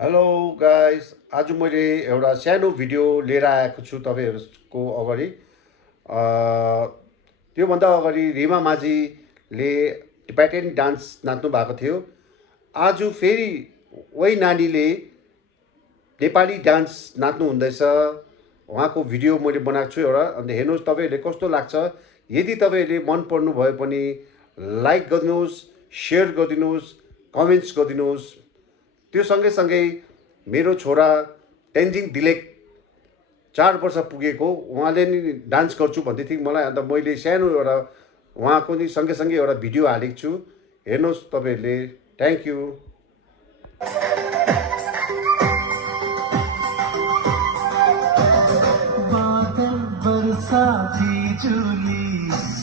Hello guys, आज मैले एउटा सानो भिडियो लिएर आएको छु तपाईँहरूको अगाडि। त्योभन्दा अगाडि रिमा माझीले टिबेटन डान्स नाच्नु भएको थियो। आज फेरि वही नानीले नेपाली डान्स नाच्नु हुँदैछ। उहाँको भिडियो मैले बनाएको छु एउटा, अन्त हेर्नुहोस् तपाईँहरूले कस्तो लाग्छ। यदि तपाईँहरूले मन पर्नु भयो भने लाइक गरिदिनुहोस्, सेयर गरिदिनुहोस्, कमेन्ट्स गरिदिनुहोस्। त्यो सँगै मेरो छोरा तेन्जिङ दिलेक 4 वर्ष पुगेको, उहाँले नि डान्स गर्छु भन्दै थियो मलाई। अन्त मैले सानो एउटा उहाँको नि सँगै एउटा भिडियो हालेको छु, हेर्नुहोस् तपाईँहरूले। Thank you. बादल बरसा बिजुली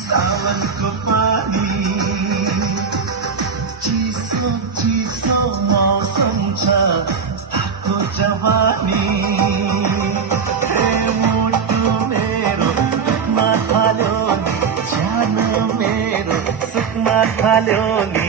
सावनको पानी चिसो चिसो मौसम छ थाको जवानी हे मुटु मेरो दुखमा थाल्यो नि ज्यान मेरो सुखमा थाल्यो नि